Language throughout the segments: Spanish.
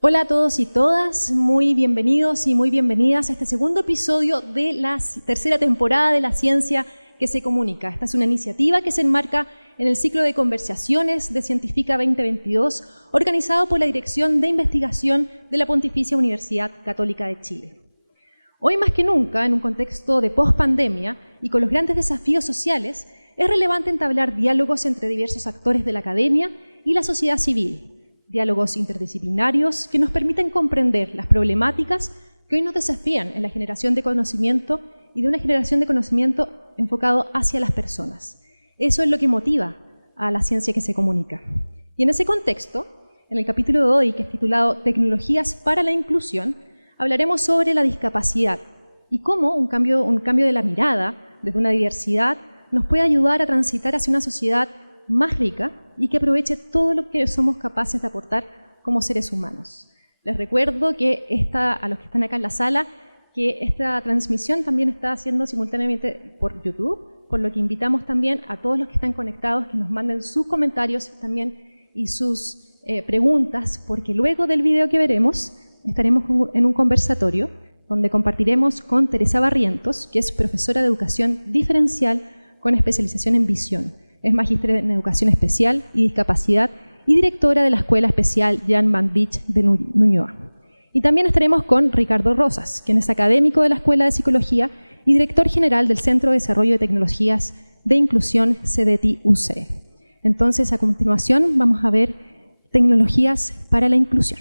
Hola a todos y todas, muy bienvenidos y muy bienvenidas a este segundo episodio de la tercera temporada de La Ciencia que se Comunica. Esta es una iniciativa que se enmarca en el ciclo de conversaciones de Científica 2022, organizado por la Dirección de Investigación de la Pontificia Universidad Católica de Chile. Hoy más que nunca, en un contexto de post-pandemia y con los grandes desafíos sociales, es relevante entablar diálogos entre diversos actores de la academia y la sociedad civil. Diálogos interdisciplinarios que nos permiten comprender las problemáticas que hoy nos desafían en la generación de conocimiento y de una generación de conocimiento enfocado hacia las personas. Eso es lo que motiva a la ciencia que se comunica. Y en ese contexto, en el capítulo de hoy, que es titulado Tecnologías para la Inclusión, hablaremos sobre la discapacidad y cómo un cambio de la mirada desde una diversidad nos puede ayudar a transitar hacia una sociedad más rica y que aproveche todo lo que somos capaces de aportar como seres humanos. Les recuerdo que a los que están acá en la sala, que esta transmisión también está haciendo simultáneamente por YouTube, por lo que invitamos también a todos los que están conectados que nos manden sus comentarios también y sus preguntas, porque luego del video que veremos estaremos en un conversatorio donde compartiremos con Teresa Barrientos, que es profesora de educación diferencial con especialización en visión. Es magíster en Educación Especial y Discapacidad y directora de la Escuela Especial Jan van Dijk de Ñuñoa. Y también estaremos con Ricardo Rosas, quien es académico de la Escuela de Psicología y director general del Centro de Desarrollo de Tecnologías de Inclusión CDTI-UC. Entonces, a continuación, vamos a ver tecnologías para la inclusión.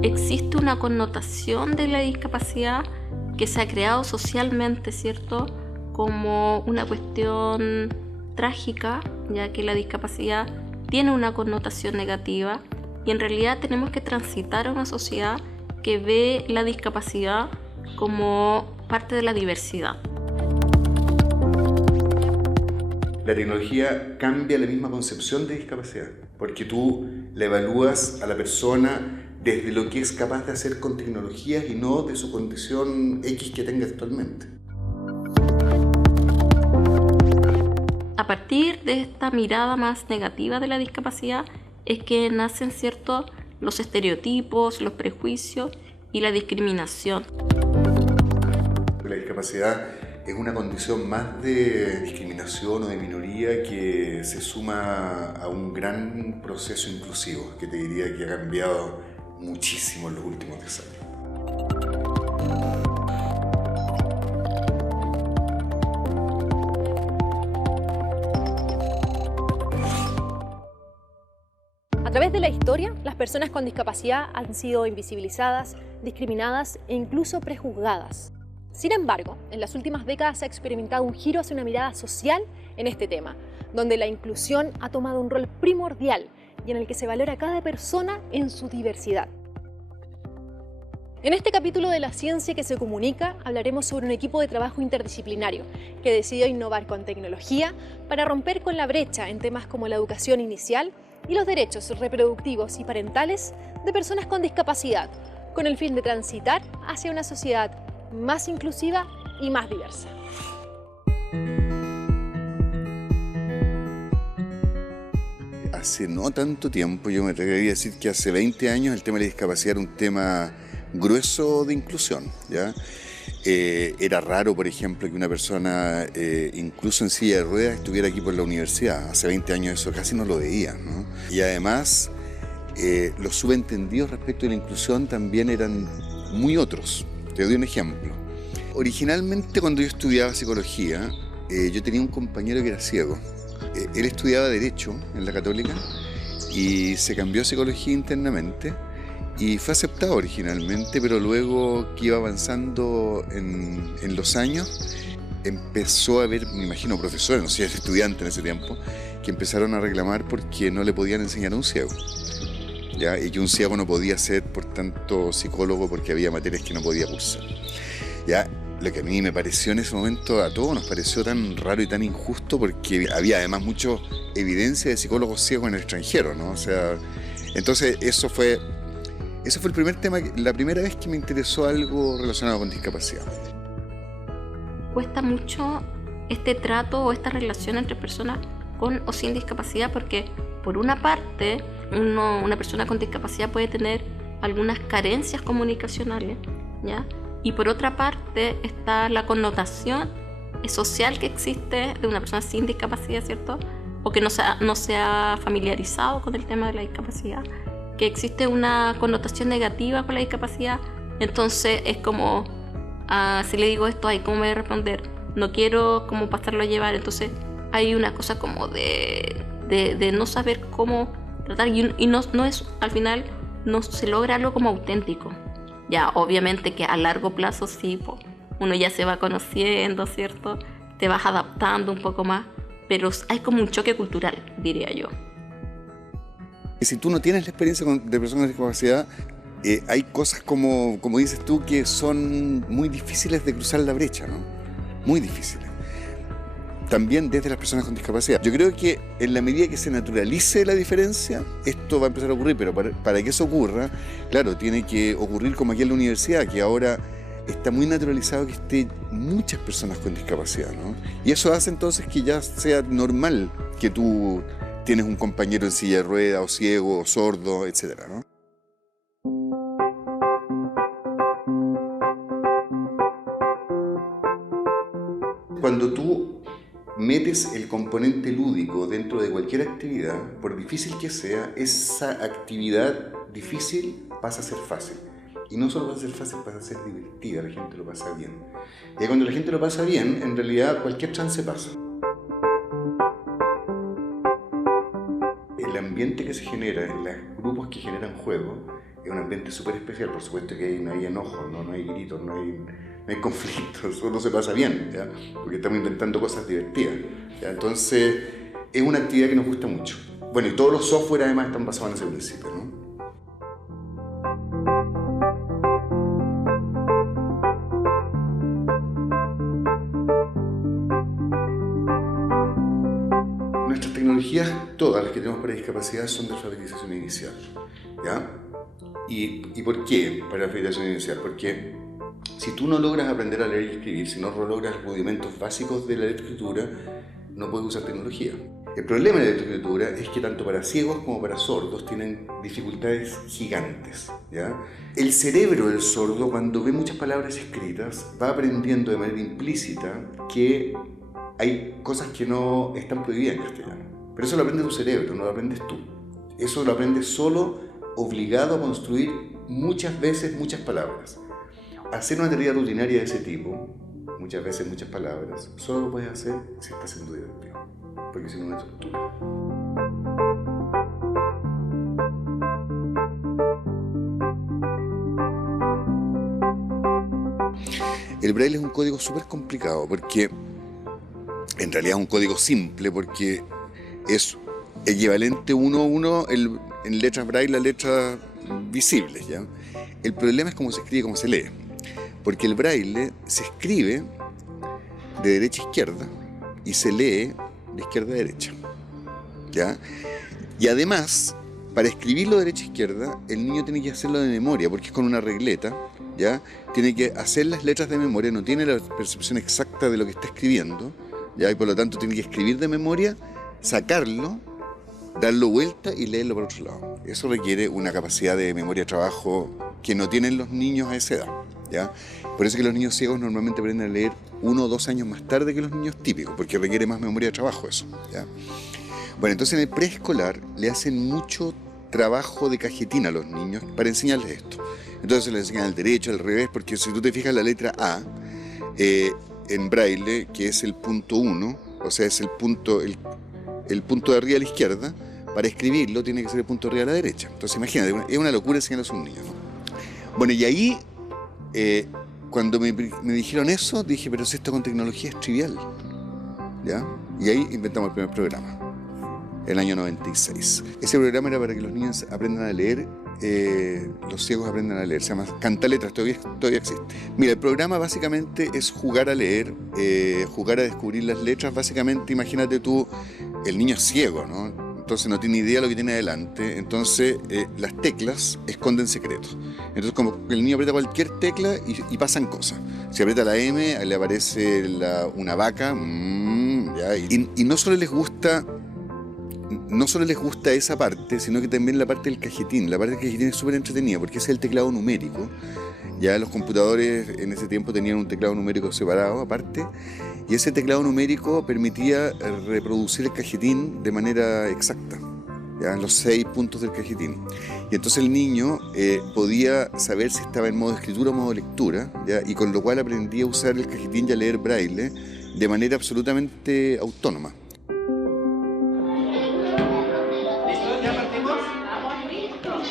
Existe una connotación de la discapacidad que se ha creado socialmente, ¿cierto?, como una cuestión trágica, ya que la discapacidad tiene una connotación negativa y en realidad tenemos que transitar a una sociedad que ve la discapacidad como parte de la diversidad. La tecnología cambia la misma concepción de discapacidad, porque tú la evalúas a la persona desde lo que es capaz de hacer con tecnologías y no de su condición X que tenga actualmente. A partir de esta mirada más negativa de la discapacidad es que nacen, ¿cierto?, los estereotipos, los prejuicios y la discriminación. La discapacidad es una condición más de discriminación o de minoría que se suma a un gran proceso inclusivo que te diría que ha cambiado muchísimo en los últimos 10 años. A través de la historia, las personas con discapacidad han sido invisibilizadas, discriminadas e incluso prejuzgadas. Sin embargo, en las últimas décadas se ha experimentado un giro hacia una mirada social en este tema, donde la inclusión ha tomado un rol primordial y en el que se valora a cada persona en su diversidad. En este capítulo de La Ciencia que se Comunica hablaremos sobre un equipo de trabajo interdisciplinario que decidió innovar con tecnología para romper con la brecha en temas como la educación inicial y los derechos reproductivos y parentales de personas con discapacidad, con el fin de transitar hacia una sociedad más inclusiva y más diversa. Hace no tanto tiempo, yo me atrevería a decir que hace 20 años el tema de la discapacidad era un tema grueso de inclusión, ¿ya? Era raro, por ejemplo, que una persona, incluso en silla de ruedas, estuviera aquí por la universidad. Hace 20 años eso casi no lo veían, ¿no? Y además, los subentendidos respecto de la inclusión también eran muy otros. Te doy un ejemplo. Originalmente, cuando yo estudiaba psicología, yo tenía un compañero que era ciego. Él estudiaba Derecho en la Católica y se cambió a Psicología internamente y fue aceptado originalmente, pero luego que iba avanzando en los años, empezó a haber, me imagino, profesores, no sé, estudiantes en ese tiempo, que empezaron a reclamar porque no le podían enseñar a un ciego. ¿ya? Y que un ciego no podía ser, por tanto, psicólogo porque había materias que no podía cursar, ¿ya? Lo que a mí me pareció en ese momento, a todos nos pareció tan raro y tan injusto, porque había además mucha evidencia de psicólogos ciegos en el extranjero, ¿no? O sea, entonces eso fue el primer tema, la primera vez que me interesó algo relacionado con discapacidad. Cuesta mucho este trato o esta relación entre personas con o sin discapacidad, porque por una parte una persona con discapacidad puede tener algunas carencias comunicacionales, ¿ya? Y por otra parte está la connotación social que existe de una persona sin discapacidad, ¿cierto? O que no se ha familiarizado con el tema de la discapacidad, que existe una connotación negativa con la discapacidad. Entonces es como, si le digo esto, ¿cómo me voy a responder? No quiero como pasarlo a llevar. Entonces hay una cosa como de no saber cómo tratar, y no es, al final no se logra algo como auténtico. Ya, obviamente que a largo plazo sí, uno ya se va conociendo, ¿cierto? Te vas adaptando un poco más, pero hay como un choque cultural, diría yo. Y si tú no tienes la experiencia de personas con discapacidad, hay cosas como dices tú, que son muy difíciles de cruzar la brecha, ¿no? Muy difíciles. También desde las personas con discapacidad. Yo creo que en la medida que se naturalice la diferencia, esto va a empezar a ocurrir, pero para que eso ocurra, claro, tiene que ocurrir como aquí en la universidad, que ahora está muy naturalizado que estén muchas personas con discapacidad, ¿no? Y eso hace entonces que ya sea normal que tú tienes un compañero en silla de ruedas, o ciego, o sordo, etcétera, ¿no? Cuando tú metes el componente lúdico dentro de cualquier actividad, por difícil que sea, esa actividad difícil pasa a ser fácil. Y no solo pasa a ser fácil, pasa a ser divertida, la gente lo pasa bien. Y cuando la gente lo pasa bien, en realidad cualquier chance pasa. El ambiente que se genera en los grupos que generan juegos es un ambiente súper especial. Por supuesto que no hay enojos, no hay gritos, no hay conflictos, solo se pasa bien, ¿ya? Porque estamos inventando cosas divertidas, ¿ya? Entonces es una actividad que nos gusta mucho. Bueno, y todos los software además están basados en ese principio, ¿no? Nuestras tecnologías, todas las que tenemos para discapacidad, son de alfabetización inicial, ¿ya? ¿Y por qué para alfabetización inicial? Porque si tú no logras aprender a leer y escribir, si no logras los rudimentos básicos de la lectoescritura, no puedes usar tecnología. El problema de la lectoescritura es que tanto para ciegos como para sordos tienen dificultades gigantes, ¿ya? El cerebro del sordo, cuando ve muchas palabras escritas, va aprendiendo de manera implícita que hay cosas que no están prohibidas en castellano. Pero eso lo aprende tu cerebro, no lo aprendes tú. Eso lo aprendes solo, obligado a construir muchas veces muchas palabras. Hacer una tarea rutinaria de ese tipo, muchas veces muchas palabras, solo lo puedes hacer si estás siendo divertido, porque si no, no hay estructura. El braille es un código súper complicado, porque en realidad es un código simple, porque es equivalente uno a uno en letras braille a letras visibles, ¿ya? El problema es cómo se escribe y cómo se lee. Porque el braille se escribe de derecha a izquierda y se lee de izquierda a derecha, ¿ya? Y además, para escribirlo de derecha a izquierda, el niño tiene que hacerlo de memoria, porque es con una regleta, ¿ya? Tiene que hacer las letras de memoria, no tiene la percepción exacta de lo que está escribiendo, ¿ya? Y por lo tanto tiene que escribir de memoria, sacarlo, darlo vuelta y leerlo por otro lado. Eso requiere una capacidad de memoria de trabajo que no tienen los niños a esa edad, ¿ya? Por eso es que los niños ciegos normalmente aprenden a leer 1 o 2 años más tarde que los niños típicos, porque requiere más memoria de trabajo eso, ¿ya? Bueno, entonces en el preescolar le hacen mucho trabajo de cajetina a los niños para enseñarles esto. Entonces les enseñan al derecho, al revés, porque si tú te fijas la letra A, en braille, que es el punto 1, o sea, es el punto de arriba a la izquierda, para escribirlo tiene que ser el punto de arriba a la derecha. Entonces imagínate, es una locura enseñarles a un niño, ¿no? Bueno, y ahí, cuando me dijeron eso, dije, pero si esto con tecnología es trivial, ¿ya? Y ahí inventamos el primer programa. el año 96. Ese programa era para que los niños aprendan a leer, los ciegos aprendan a leer, se llama Cantaletras, todavía existe. Mira, el programa básicamente es jugar a leer, jugar a descubrir las letras. Básicamente, imagínate tú, el niño es ciego, ¿no? Entonces no tiene idea de lo que tiene adelante, entonces las teclas esconden secretos. Entonces como el niño aprieta cualquier tecla y pasan cosas. Si aprieta la M, le aparece una vaca, ya, y no solo les gusta esa parte, sino que también la parte del cajetín. La parte del cajetín es súper entretenida porque ese es el teclado numérico. Ya los computadores en ese tiempo tenían un teclado numérico separado aparte, y ese teclado numérico permitía reproducir el cajetín de manera exacta, ya en los 6 puntos del cajetín. Y entonces el niño podía saber si estaba en modo escritura o modo lectura, ¿ya? Y con lo cual aprendía a usar el cajetín y a leer braille de manera absolutamente autónoma. ¿Listos? ¿Ya partimos? Estamos listos.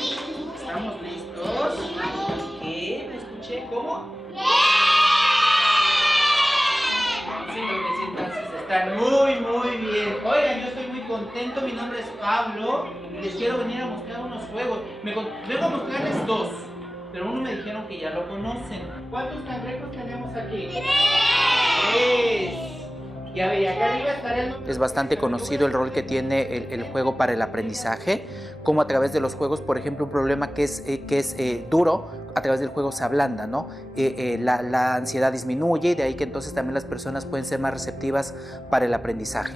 ¿Estamos listos? ¿Qué? ¿Me escuché? ¿Cómo? Sí, entonces están muy bien. Oigan, yo estoy muy contento. Mi nombre es Pablo y les quiero venir a mostrar unos juegos. Vengo a mostrarles 2, pero uno me dijeron que ya lo conocen. ¿Cuántos cangrejos tenemos aquí? 3. Ya veía, acá arriba estará el nombre. Es bastante conocido el rol que tiene el juego para el aprendizaje, como a través de los juegos, por ejemplo, un problema que es duro, a través del juego se ablanda, ¿no? La ansiedad disminuye y de ahí que entonces también las personas pueden ser más receptivas para el aprendizaje.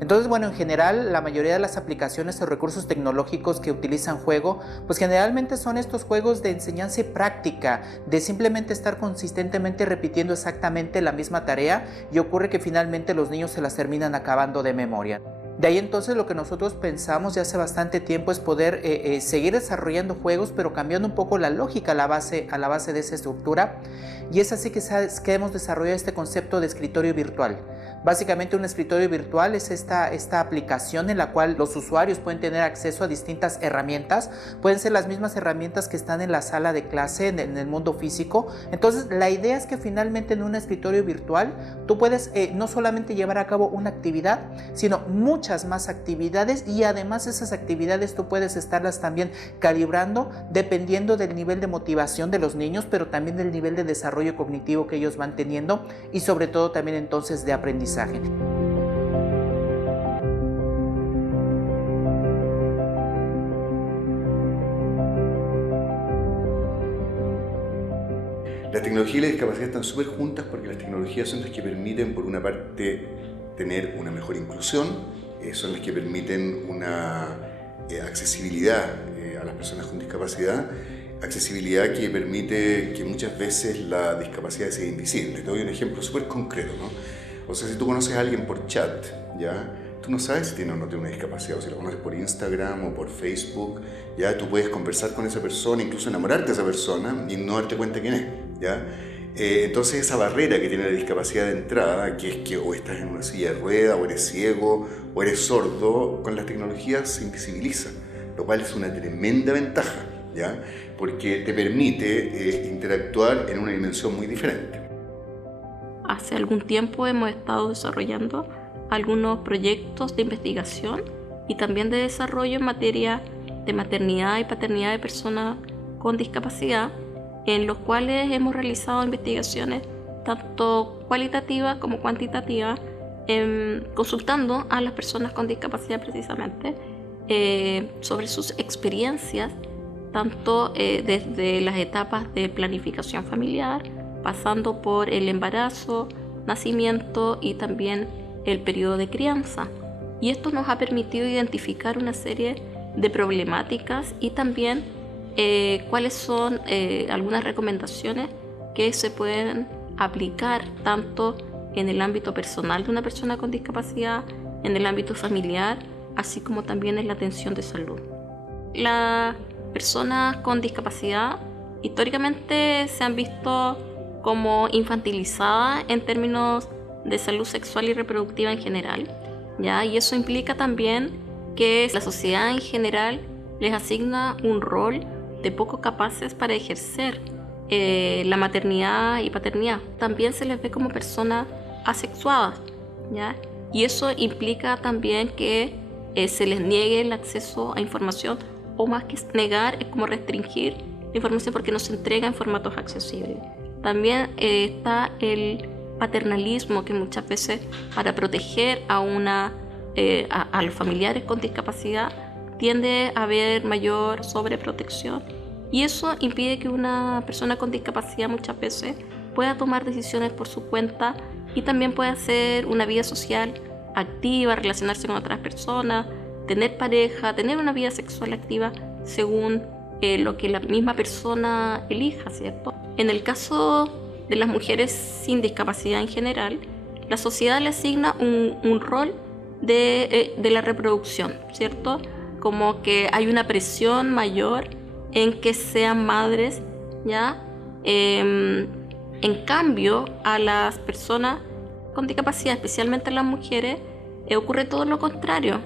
Entonces, bueno, en general, la mayoría de las aplicaciones o recursos tecnológicos que utilizan juego, pues generalmente son estos juegos de enseñanza y práctica, de simplemente estar consistentemente repitiendo exactamente la misma tarea, y ocurre que finalmente los niños se las terminan acabando de memoria. De ahí entonces lo que nosotros pensamos ya hace bastante tiempo es poder seguir desarrollando juegos, pero cambiando un poco la lógica a la base de esa estructura, y es así que hemos desarrollado este concepto de escritorio virtual. Básicamente un escritorio virtual es esta aplicación en la cual los usuarios pueden tener acceso a distintas herramientas, pueden ser las mismas herramientas que están en la sala de clase en el mundo físico. Entonces la idea es que finalmente en un escritorio virtual tú puedes no solamente llevar a cabo una actividad, sino muchas más actividades, y además esas actividades tú puedes estarlas también calibrando dependiendo del nivel de motivación de los niños, pero también del nivel de desarrollo cognitivo que ellos van teniendo, y sobre todo también entonces de aprendizaje. La tecnología y la discapacidad están súper juntas porque las tecnologías son las que permiten, por una parte, tener una mejor inclusión, son las que permiten una accesibilidad a las personas con discapacidad, accesibilidad que permite que muchas veces la discapacidad sea invisible. Te doy un ejemplo súper concreto, ¿no? O sea, si tú conoces a alguien por chat, ¿ya? Tú no sabes si tiene o no tiene una discapacidad, o si lo conoces por Instagram o por Facebook, ¿ya? Tú puedes conversar con esa persona, incluso enamorarte de esa persona y no darte cuenta quién es, ¿ya? Entonces esa barrera que tiene la discapacidad de entrada, que es que o estás en una silla de ruedas, o eres ciego, o eres sordo, con las tecnologías se invisibiliza, lo cual es una tremenda ventaja, ¿ya? Porque te permite interactuar en una dimensión muy diferente. Hace algún tiempo hemos estado desarrollando algunos proyectos de investigación y también de desarrollo en materia de maternidad y paternidad de personas con discapacidad, en los cuales hemos realizado investigaciones tanto cualitativas como cuantitativas, consultando a las personas con discapacidad precisamente sobre sus experiencias, tanto desde las etapas de planificación familiar, pasando por el embarazo, nacimiento y también el periodo de crianza. Y esto nos ha permitido identificar una serie de problemáticas y también cuáles son algunas recomendaciones que se pueden aplicar tanto en el ámbito personal de una persona con discapacidad, en el ámbito familiar, así como también en la atención de salud. Las personas con discapacidad históricamente se han visto como infantilizadas en términos de salud sexual y reproductiva en general, ¿ya? Y eso implica también que la sociedad en general les asigna un rol de poco capaces para ejercer la maternidad y paternidad. También se les ve como personas asexuadas, ¿ya? Y eso implica también que se les niegue el acceso a información, o más que negar, es como restringir la información porque no se entrega en formatos accesibles. También está el paternalismo, que muchas veces para proteger a los familiares con discapacidad tiende a haber mayor sobreprotección, y eso impide que una persona con discapacidad muchas veces pueda tomar decisiones por su cuenta y también pueda hacer una vida social activa, relacionarse con otras personas, tener pareja, tener una vida sexual activa según lo que la misma persona elija, ¿cierto? En el caso de las mujeres sin discapacidad en general, la sociedad le asigna un rol de la reproducción, ¿cierto? Como que hay una presión mayor en que sean madres, ¿ya? En cambio, a las personas con discapacidad, especialmente a las mujeres, ocurre todo lo contrario.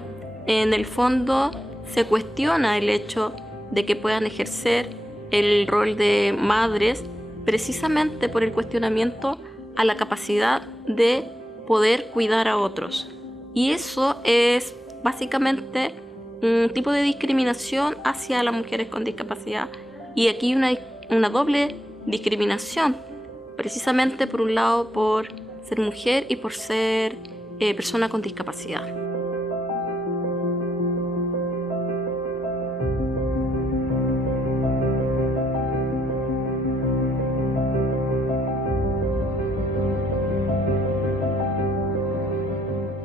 En el fondo, se cuestiona el hecho de que puedan ejercer el rol de madres precisamente por el cuestionamiento a la capacidad de poder cuidar a otros. Y eso es básicamente un tipo de discriminación hacia las mujeres con discapacidad. Y aquí hay una doble discriminación, precisamente por un lado por ser mujer y por ser persona con discapacidad.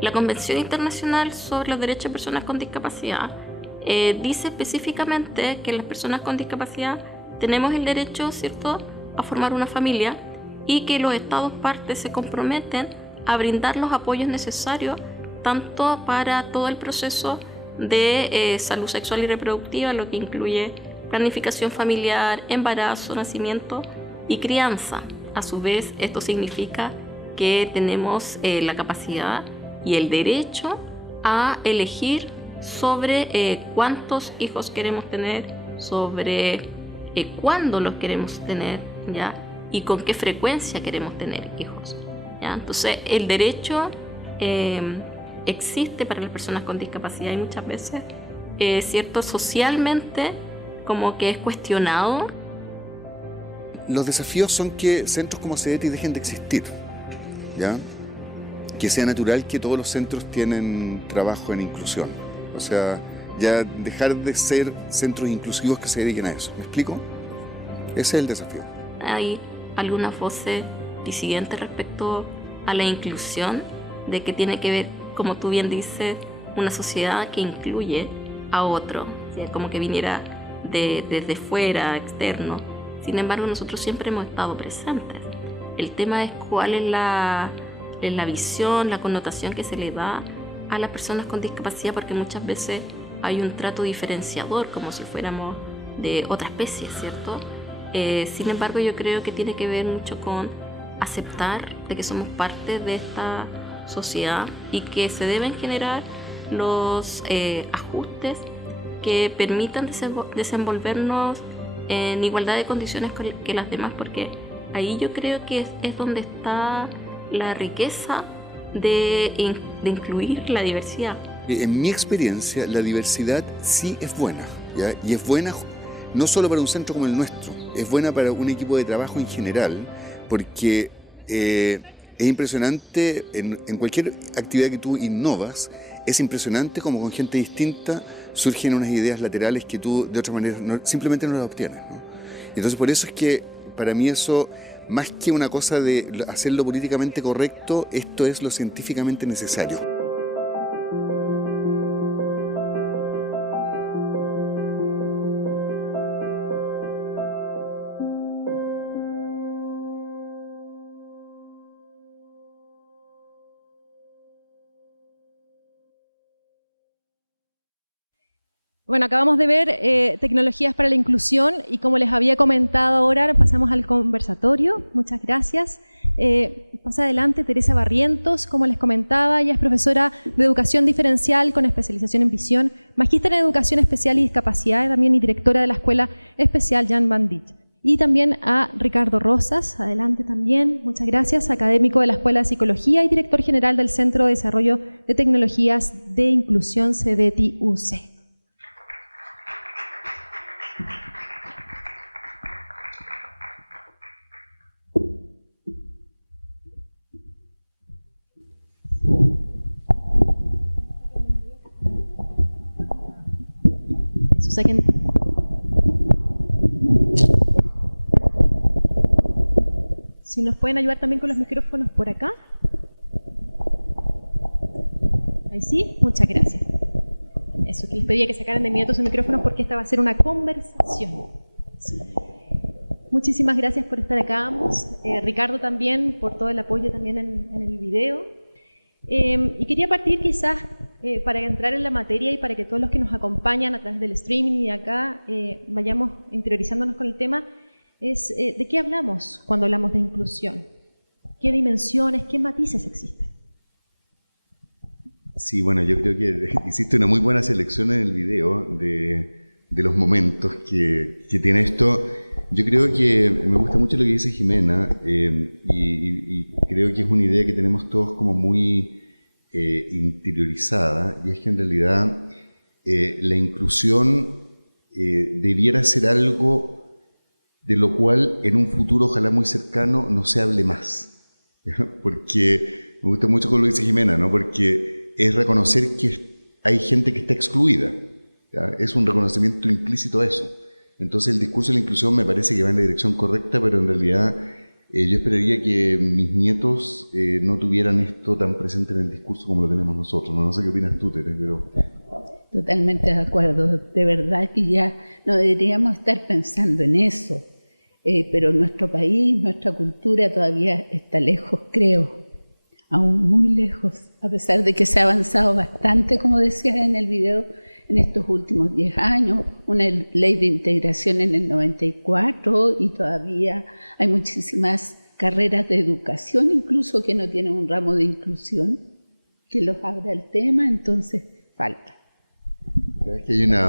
La Convención Internacional sobre los Derechos de Personas con Discapacidad dice específicamente que las personas con discapacidad tenemos el derecho, ¿cierto?, a formar una familia, y que los Estados partes se comprometen a brindar los apoyos necesarios tanto para todo el proceso de salud sexual y reproductiva, lo que incluye planificación familiar, embarazo, nacimiento y crianza. A su vez, esto significa que tenemos la capacidad y el derecho a elegir sobre cuántos hijos queremos tener, sobre cuándo los queremos tener, ¿ya? Y con qué frecuencia queremos tener hijos, ¿ya? Entonces, el derecho existe para las personas con discapacidad y muchas veces, cierto, socialmente como que es cuestionado. Los desafíos son que centros como CEDETI dejen de existir, ¿ya? Que sea natural que todos los centros tienen trabajo en inclusión. O sea, ya dejar de ser centros inclusivos que se dediquen a eso. ¿Me explico? Ese es el desafío. Hay algunas voces disidentes respecto a la inclusión, de que tiene que ver, como tú bien dices, una sociedad que incluye a otro, o sea, como que viniera desde fuera, externo. Sin embargo, nosotros siempre hemos estado presentes. El tema es cuál es la visión, la connotación que se le da a las personas con discapacidad, porque muchas veces hay un trato diferenciador, como si fuéramos de otra especie, ¿cierto? Sin embargo, yo creo que tiene que ver mucho con aceptar de que somos parte de esta sociedad y que se deben generar los ajustes que permitan desenvolvernos en igualdad de condiciones que las demás, porque ahí yo creo que es donde está la riqueza de incluir la diversidad. En mi experiencia, la diversidad sí es buena, ¿ya? Y es buena no solo para un centro como el nuestro, es buena para un equipo de trabajo en general, porque es impresionante, en cualquier actividad que tú innovas, es impresionante como con gente distinta surgen unas ideas laterales que tú de otra manera simplemente no las obtienes, ¿no? Entonces por eso es que para mí eso, más que una cosa de hacerlo políticamente correcto, esto es lo científicamente necesario. Bueno, acabamos de ver tecnologías para la inclusión y como les había comentado ahora, pasamos al conversatorio. Muchas gracias. Pasa adelante Teresa Barrientos, como les comentaba, ella es profesora de Educación Diferencial con especialización en visión, magíster en Educación Especial y Discapacidad también y directora de la Escuela Especial Jan van Dijk. Y también a Ricardo Rosas, adelante también, muchas gracias, académico de la Escuela de Psicología y director general del Centro de Desarrollo de Tecnologías de Inclusión CEDETI UC. Eso, saquen. Si nos pueden ayudar también con los micrófonos por acá. Ahí sí, muchas gracias. Eso, que les pedía que sacaran de inmediato sus micrófonos porque esta va a ser una conversación. Sí. Muchísimas gracias por estar acá ambos. Ricardo también, por todo el apoyo también en el video. Y quería partir quizás, para entrar en la materia y para que todos los que nos acompañan a través del streaming y de acá vayamos interiorizándonos con el tema, es ¿de qué hablamos cuando hablamos de inclusión? ¿Qué dimensiones, qué matices existen? Sí, bueno, yo creo que hiciste una muy buena selección en el video de los momentos que tiene esto. Yo creo que me gusta mucho lo que dice Jimena y creo que es una idea que tenemos todos como muy interiorizada, y es que en realidad la inclusión debiera ser algo de lo cual en un futuro ojalá muy cercano no se hable más, ¿ya? Porque me gusta mucho con lo que dice Jimena, ¿no? Porque es reconocer que hay gente que está excluida, ¿ya? Es un reconocimiento implícito a eso. Entonces el discurso de la inclusión me parece que va en la dirección correcta, pero en realidad yo esperaría que mis nietos no tuvieran esto tan presente en el discurso como lo tenemos nosotros. No sé qué opinas tú, Tere, pero... Totalmente de acuerdo. De verdad que ya no deberíamos estar pensando en eso. Pero nuestro país, nuestra cultura todavía está lejos, creo. Aún muy lejos. A pesar de que se ha avanzado bastante, como decías en el video, en estos últimos 10 años, una ley de integración en el 94 y todavía hay muchísimas carreras de educación, incluso que no tienen un ramo de inclusión, que los abra el tema, entonces falta. ¿Sabes que hay una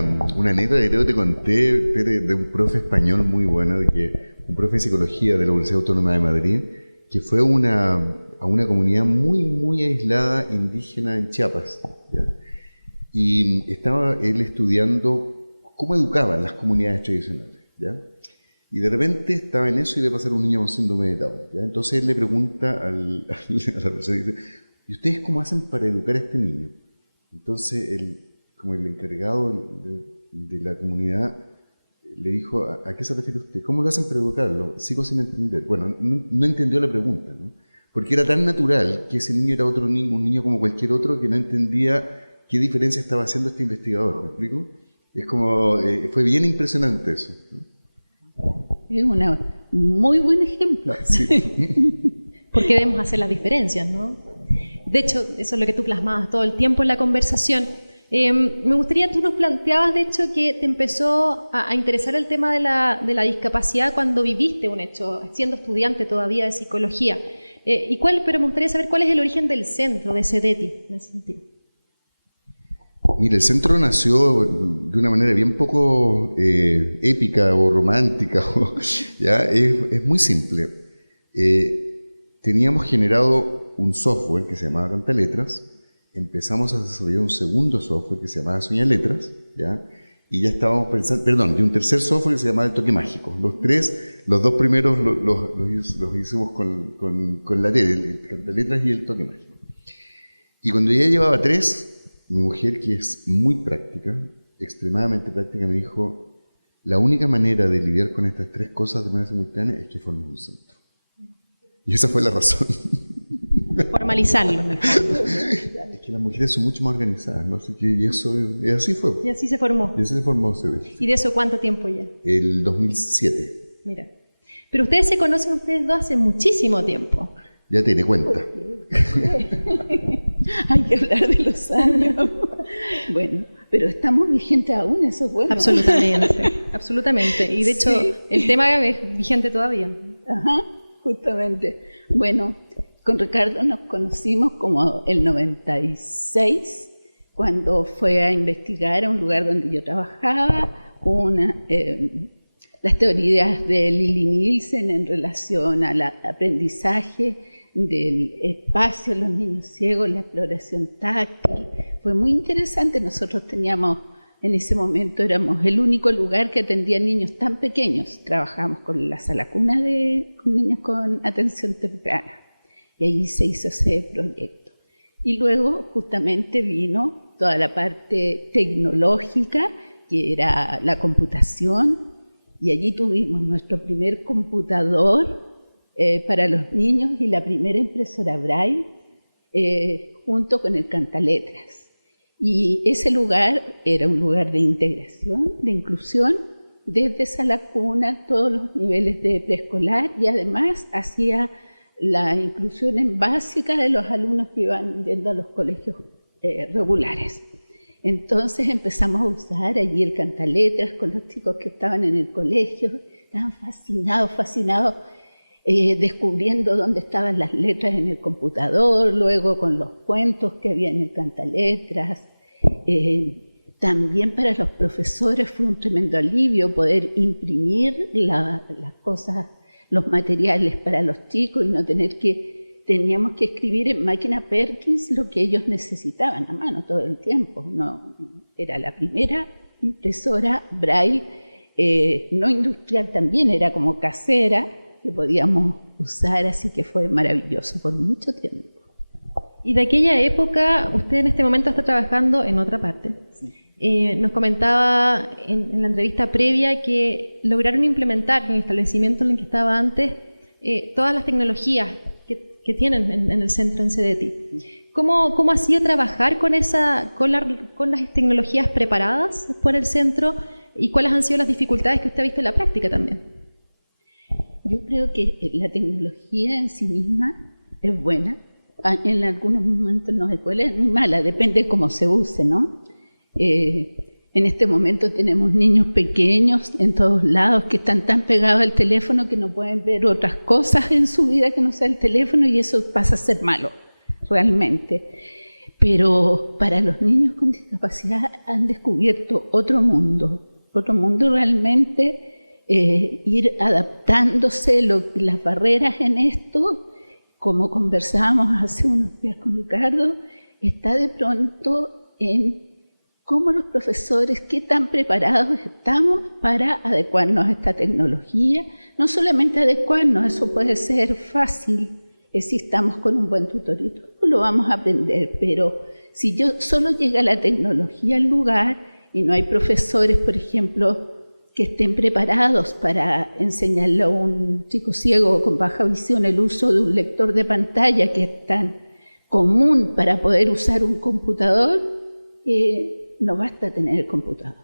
anécdota que creo que te conté, Tere, de un profe español muy bueno, de que un profe de psicología de la Universidad Autónoma de Madrid, que fue a una comunidad muy, muy aislada indígena en Chiapas, ¿ya? Y estaba él estudiando cómo educaban las comunidades tradicionales, ¿ya? Y de repente estaba en eso y iba a pasar un niño con síndrome de Down, ¿ya? Entonces él le pregunta a la persona, dice, ¿y ustedes cómo hacen para educar a este niño? Entonces como el encargado de la comunidad le dijo, ¿a qué se refiere usted? ¿Cómo lo hacen para educarlo? Sigo sin entender. Bueno, no entendió la pregunta, ¿no? Porque era tan natural que ese niño era otro niño, un niño como cualquier otro, que no entendía qué diferencia estaba haciendo este investigador, ¿me explico? Es como, fue bien impresionante eso, ¿no? Es un muy buen ejemplo. Sí. Porque debemos hacer las diferencias, ¿no? De hecho, eso es lo que tú plasmabas todo el tiempo en la conversación. Me gustaría, tú nos planteabas, de hecho, que te empezó a interesar el tema de la discapacidad cuando viviste un hecho, siendo estudiante todavía de psicología. Pero me gustaría saber cuál es el origen del centro, de CEDETI, en ese sentido. Mira, el centro nació de una manera bien poco épica o romántica, ¿ya? Es muy simple. Teníamos generado un software que se llamaba Cantaletras, empezamos a desarrollar un segundo software que se llamaba Soñaletras, ¿ya? Y ya estábamos pensando, y un tercer software que se llamaba El Toque Mágico. Los dos primeros los hicimos con la Tere, el Cantaletras y El Toque Mágico. Y cuando ya llevaba 3, mi mujer, que es muy práctica, extremadamente práctica, me dijo, la única manera de lidiar con estas 3 cosas de manera simultánea es que formes un centro. Y esa fue la razón. Formalizarlo, en el fondo. Es que las mujeres son mucho más organizadas, ¿no? Así que y así fue. Y así se formó. Y así se formó CEDETI. ¿Y de eso cuánto tiempo ya? El 2007. Mira. Pero ustedes se conocen ustedes dos hace muchísimo tiempo. Ya te di cuenta. Hay que hablar de los años. Bueno, pero estamos vigentes aún, eso es bueno. Absolutamente, absolutamente. Y de hecho, sí, el tema es vigente todavía. Ajá, justamente. Bueno, con Ricardo nos conocimos como el 96, cuando fue a investigar a un lugar donde yo trabajaba, las teorías de Lili Nielsen en relación al aprendizaje del espacio, los niños ciegos, la exploración táctil. Fue muy interesante. Nosotros teníamos, en ese momento éramos el único lugar que atendía niños tan pequeños. Trabajamos con la sala cuna con niños con atención temprana. Y ahí se hizo ese proyecto. Y luego justamente vino toda la parte tecnológica, que era la computación, y allí tuvimos nuestro primer computador para los niños y la primera impresora Braille, junto con el cantaletras. Y ese lugar era un lugar de integración, de inclusión, desde sala cuna, todos los niveles de preescolar, y además hacía la inclusión en básica de los alumnos que iban yendo a los colegios regulares. Entonces empezamos a usar allí el cantaletras con los chicos que estaban en el colegio, estaban fascinados, descubriendo dónde estaban las letras en el computador, luego con los cuentos que había en el cantaletras. También para los profesores fue un tremendo alivio poder imprimir las cosas, los materiales para los chicos y no teníamos que escribir en máquina Perkins lo que ellos necesitaban a mano todo el tiempo. No, era la primera impresora Braille, no industrial también, era como casera, que podíamos usar, así que fue maravilloso por mucho tiempo. Y de aquella época, usted en este momento está trabajando en otra parte. Sí. Nos comentaba en la entrevista previa que lograron implementar en el establecimiento en el que estaba antes todas las tecnologías que tienen en el centro en CEDETI. ¿Cómo ha sido trabajar con las tecnologías preparadas por el centro y cuáles han sido las dificultades que usted ha visto en la práctica también? Yo creo que la tecnología en sí misma es buena. En algunos momentos no es buena ni mala, depende de cómo se use, ¿no? En este momento tenemos niños pequeños en todos lados que están tan pegados al teléfono que no pueden ver otras cosas en su vida que no sea el teléfono, y eso pasa a ser malo, realmente. Pero para los niños con discapacidad han descubierto otro mundo realmente, ir adaptándose, las barreras en esto, como conversábamos hace unos días con Ricardo, está de pronto en cómo los profesores, qué tan preparados estamos para adecuarnos a esta tecnología. No solamente adecuarnos, eso puede ser fácil, si estamos con un buen tutor y todo lo vamos a aprender, pero si solo llega la tecnología al lugar y no hay profesores, por ejemplo, que estén preparados para enseñarle a un chico ciego con baja visión el uso de un lector de pantalla que es tan común para poder usar un computador, no basta tener el computador.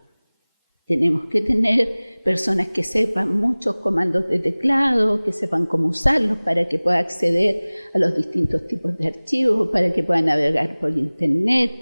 Tenemos que tener personas que sepan muchos comandos de teclado, que sepan cómo usarlos para que pueda acceder a los distintos tipos de archivos, para que pueda navegar por internet.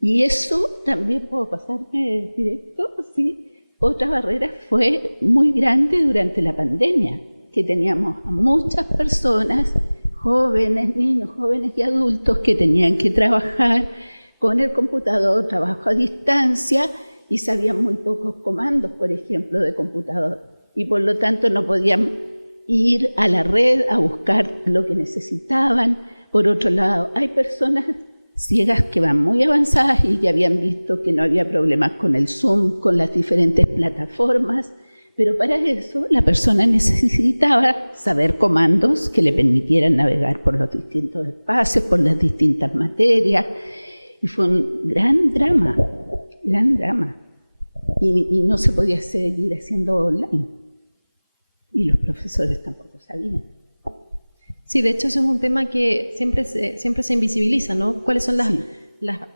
Y eso también puedo pasarme directo, sí. Otra barrera fue muy grande durante la pandemia, que teníamos a muchas personas, jóvenes, niños, jóvenes y adultos, que tenían que trabajar con el computador, trabajo a distancia, y sabían muy pocos comandos, por ejemplo, de computador. Y por lo tanto no podían ir a la red a buscar lo que necesitaban. Por otro lado, hay personas ciegas que van muy avanzadas y ya habían visto que no había problemas con el Zoom, con las diferentes plataformas, pero para eso la persona necesitaba saber comandos que le permitieran navegar por los distintos espacios, por las distintas materias, y fue un gran drama, y no se podía seguir haciendo online, y los profesores tampoco sabían. Sí, de hecho eso es un tema que siempre se invisibiliza, ¿no? ¿Cuáles son los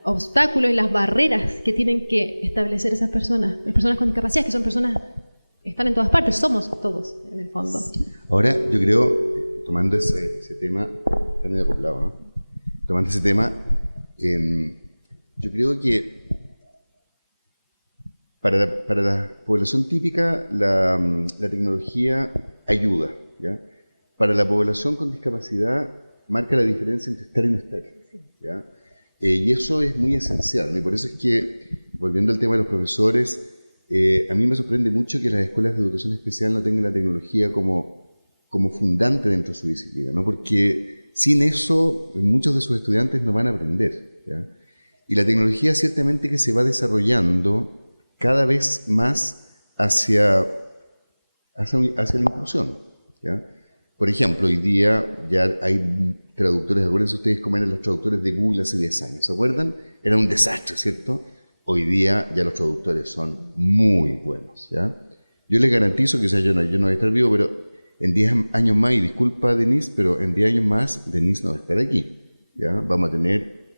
obstáculos y las barreras que tienen que establecer esas personas? Las personas con discapacidad, que son personas que están en todas partes, somos todos en el fondo. Ahora, yo creo, tomando ese tema, está medio acoplado, ¿no? Tomando ese tema, yo creo que para la población típica la tecnología ayuda, ¿ya? Para la población con discapacidad marca la diferencia entre estar y no estar, ¿ya? Y eso es muy esencial, ¿no? Y por eso es que, volviendo al tema de los profesores, a mí me sorprende mucho que las escuelas de educación especial no tengan la tecnología como fundante dentro de su disciplina, ¿no? Porque sin eso muchos de sus estudiantes no van a aprender, ¿ya? Y la tecnología ciertamente que se va desarrollando cada vez más hacia la inclusión, ¿ya? Por ejemplo, hoy día ya hay traductores, acuérdense ustedes cómo eran los traductores de Google hace 10 años, ¿se acuerdan? Era un desastre, ¿cierto? Hoy día ya los traductores son muy buenos, ¿ya? Yo les garantizo que, o sea, yo no voy a estar vivo, pero en 10 años más, y disculpa Denise, pero en 10 años más Denise no va a estar aquí, ¿ya? Vamos a tener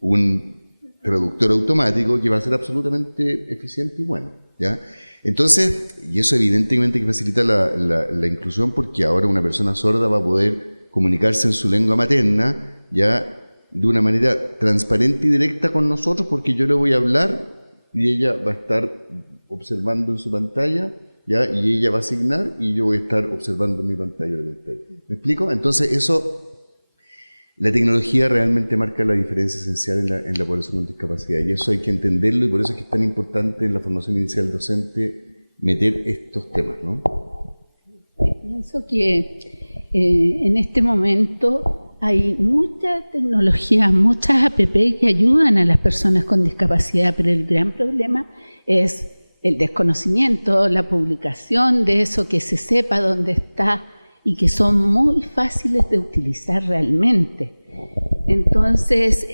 un traductor automático que va a ser absolutamente eficiente y bueno, ¿ya? Entonces, y eso evidentemente que facilita la inclusión, porque ahora una persona sorda va a poder comunicarse en su lengua materna, ya de una manera transparente y directa con nosotros, porque yo le voy a hablar y ella va a estar observando en su pantalla, ¿ya? Y ella va a asignar y yo voy a estar observando en mi pantalla. ¿Me explico? Entonces eso, la tecnología realmente marca la diferencia esencial en la población con discapacidad, y eso hay que entenderlo, y por eso es que es tan importante en la formación inicial docente meter estos temas, ¿no? Pienso que en este momento hay mucha tecnología, muchas app que ayudan a las personas con discapacidad, pero el gran problema es el desconocimiento, la publicación de eso, que se sepa dónde está y que son muy fáciles de utilizar realmente. Entonces,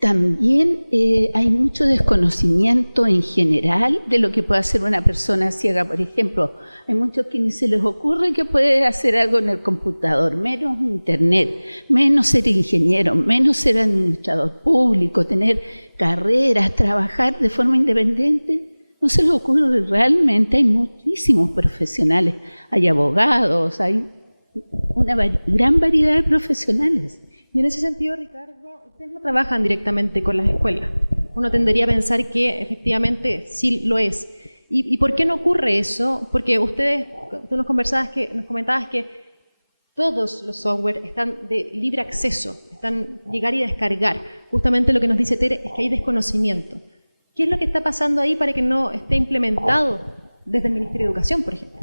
también hay mucho desconocimiento en general de lo que puede hacer una persona ciega. Por ejemplo, hay muchos que ni se les ocurre que puede hacer algo en el computador, menos internet, menos ser ingeniero, menos ser administrador público, tener carreras, trabajar de forma independiente. No se les ocurre realmente, hay muchísimos profesionales, hay abogados, hay una gran variedad de profesionales. Y en ese sentido, Ricardo, ustedes no trabajan directamente con las escuelas. Uno tendería a pensar que efectivamente sí lo es. ¿Y por qué no ocurre eso? Porque tú nos comentabas que todos los software están de libre acceso, están llegar y descargar. Justamente lo que nos dice Tere es que hay desconocimiento. ¿Qué es lo que está pasando ahí para que no esté implementado desde el Ministerio de Educación, por ejemplo?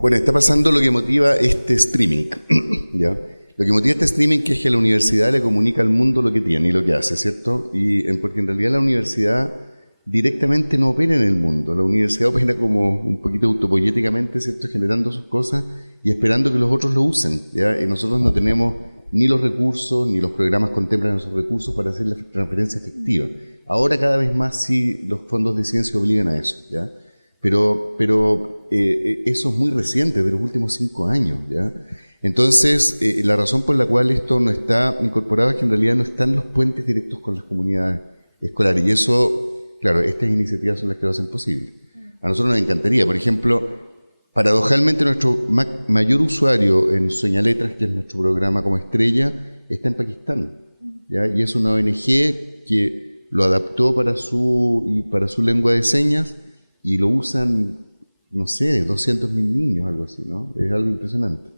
Bueno, está pasando lo que motiva este streaming, ¿ya? Lo que motiva este streaming que es que la universidad le comunica al mundo lo que tiene y lo que hace, ¿cierto? Porque en realidad la universidad directamente no opera en el mundo. La universidad opera como un poquito autopoyéticamente, ¿cierto? Generando sus cosas y esperando que los otros lo usen, ¿ya? Y nosotros no tenemos ni los recursos, ni los programas contemplan esos recursos para hacer la transferencia efectiva. Ahora cada vez más sí los fondos de ciencia obligan a eso, ¿ya? Pero eso es muy reciente, de los últimos 5 años, ¿ya? Entonces, la razón por la cual esto no está incorporado es que en realidad no están los puentes directos con las comunidades escolares, y eso, claro, estas iniciativas son las que lo hacen posible. A nosotros nos encantaría, por ejemplo, paradojalmente nuestro mayor usuario en Soñaletras, que es nuestro programa como estrella, está en Pakistán, ¿ya? Y es una ONG que lo adaptó para su lengua de señas y lo usan, no sé, 200.000 niños, algo así, ¿no? Es algo impresionante.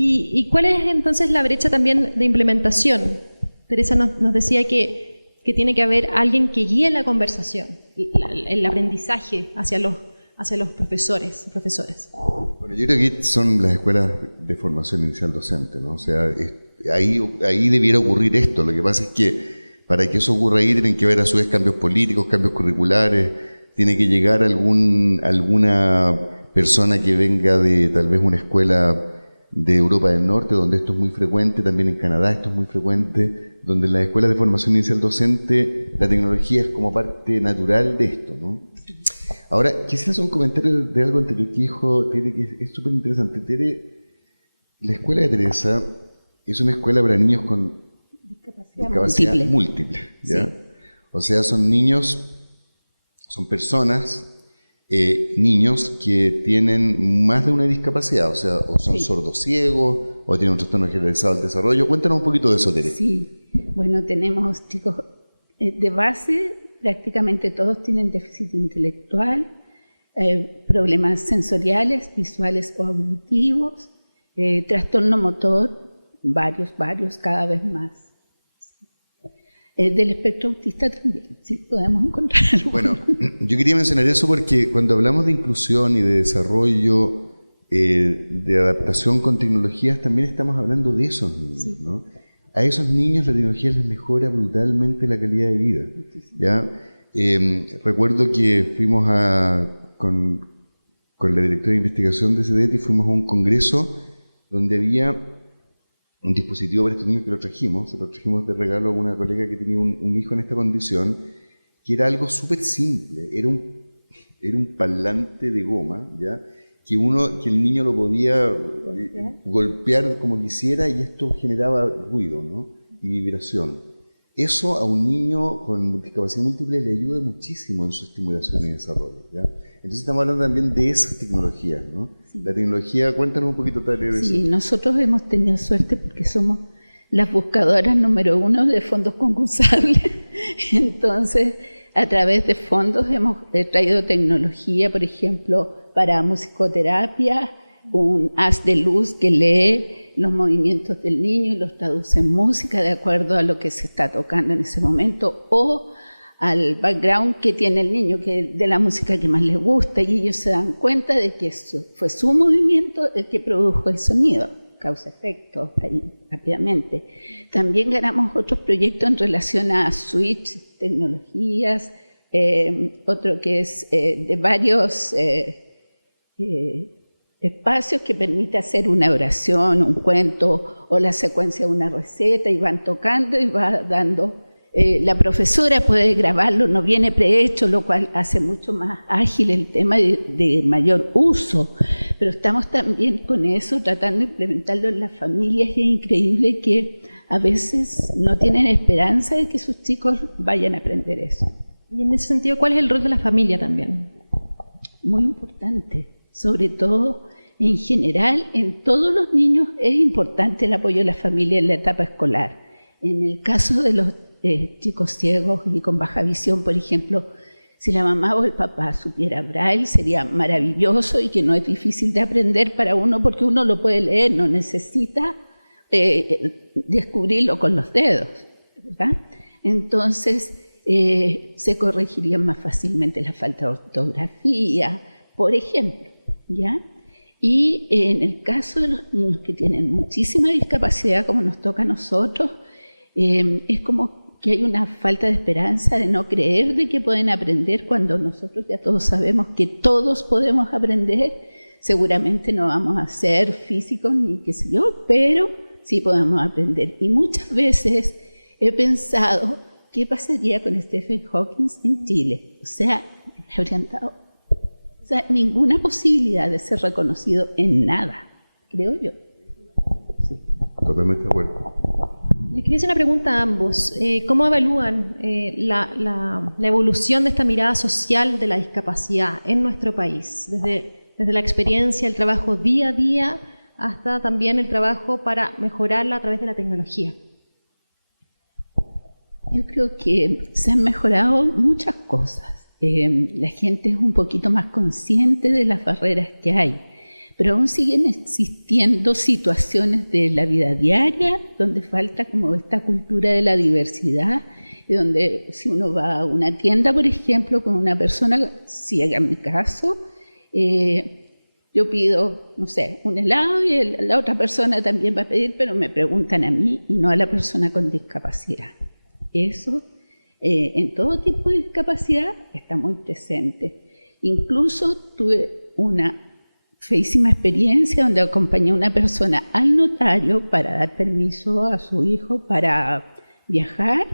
¿Y cuál es entonces la brecha también de implementación? Teresa nos decía que tiene que haber alguien que guíe la conversación, el aprendizaje hacia los profesores y profesoras. Bueno, yo creo que son las escuelas de formación inicial docente, ¿no? O sea, ahí debiera ocurrir esto. Lo que pasa es que para que eso ocurra ahí tienen que haber a su vez cambios políticos, cambios curriculares, tiene que llegar alguna persona que venga de tal vez una escuela de Europa del Norte, donde esto es muy frecuente, también en Canadá esto es muy frecuente, donde en las escuelas de formación inicial docente la tecnología es como parte natural de esto, ¿no? Ahora, quisiera hacer un comentario de algo anterior que dijo Tere, que es súper interesante. Tere, la escuela de Teresa es una escuela para niños con discapacidad múltiple, ¿ya? Sí. O sea, son niños, son personas, niños que tienen más de una discapacidad, o sea, o son sordos ciegos, o tienen un trastorno generalizado del desarrollo. Cuéntanos un poquito de eso, Tere. Sí, bueno, tenemos chicos de base, prácticamente todos tienen déficit intelectual, problemas sensoriales, visuales o auditivos, trastorno motor, varios, cada vez más. Del espectro autista también, sí, podemos encontrar algo. Bueno, yo quería mencionar eso porque cuando hablamos de inclusión y de desarrollo, de adaptación con tecnologías, también estamos hablando de esos niños, sí, ¿no? A esos niños la tecnología les mejora brutalmente la calidad de vida, ¿ya? Recuerdo que fuimos con la directora de investigación de CDT, fuimos a un congreso donde había un dispositivo para estos niños que se lo trajimos de regalo a una colega que tenía un hijo en esta condición, que era algo súper simple, era un parlante de goma, ¿ya? Que el niño lo podía golpear como quisiera y esto generaba ruido, ¿no? Y vibración. Eso a un niño con discapacidad múltiple le ayuda muchísimo en su estimulación y desarrollo, ¿ya? Entonces estamos hablando también de esas tecnologías, ¿no? Sí. La tecnología, cuéntanos un poquito, Talia, de eso. Sí, nosotros hemos tenido suerte porque somos las buscadoras número 1 de fondos concursables. Entonces, a través de fondos hemos traído tecnología, por ejemplo, para musicoterapia, un haz de luz que lee los movimientos del niño y los traduce en música de acuerdo a lo que se está tocando en ese momento, o al background que tiene el niño, que de la música que más les gusta, y ellos se dan cuenta de que fue su movimiento el que produjo el sonido, causa-efecto, ahí rápidamente. También ganamos otros proyectos en relación a switch, tecnologías, otro que es de varios espacios que permite hacer una oración, un cuento o la secuencia de una receta, y van tocando y va dando. La profesora puede grabarlo, no viene prehecho, lo cual hace mucho más ágil el tema de mayor uso. Pero estamos también con eso tratando de implementarlo en las familias, y es increíble que a veces no tienen esperanza de que sus chicos vayan a aprender eso. Y en ese sentido, ¿cuál es el rol de la familia también? Muy importante, sobre todo en general, en todos los niños es importante el apoyo de la familia en la etapa escolar. En el caso de los chicos ciegos y con baja visión, por ejemplo, si la mamá o el papá supiera braille sería maravilloso, y que no es difícil de aprender para uno porque uno lo puede leer, no necesita descubrirlo con los dedos, ¿verdad? Entonces se corregirían más fácilmente la falta de ortografía, por ejemplo, ¿ya? Y en el caso de los niños que tienen muchísima discapacidad, como nos toca a nosotros, es como que hay una falta de esperanza, de no creer de que pueden aprender, cuando nosotros ya todos sabemos que todos podemos aprender. Seguramente no vamos a ser físicos ni qué sé yo, pero sí podemos aprender. Y muchas veces he pensado, ¿qué pasaría con Stephen Hawking en Chile? O sea, le habrían dado ninguna posibilidad de ser reconocido en nada, creo yo. Sí. Totalmente de acuerdo. Les quería hacer una pregunta a ambos. ¿Cómo evalúan la evolución de esta mirada social de la discapacidad en nuestro país? Desde la experiencia, el trabajo día a día, hasta también el trabajo para mejorarla a través de la tecnología. Yo creo que se han mejorado muchas cosas. La gente es un poquito más consciente de las barreras que hay, pero aún siguen existiendo situaciones de la vida diaria donde falta como esta cultura de la diversidad, y donde si uno va a una tienda, por ejemplo, con una persona ciega, en mi caso, yo pido, no sé, un helado, y la otra persona también va a pedir, pero me preguntan a mí y no a la persona con discapacidad. Eso, en todo tipo de discapacidad, está muy presente. Incluso tuve una feísima experiencia donde acompañé a una persona al notario para dar permiso a su hijo para viajar,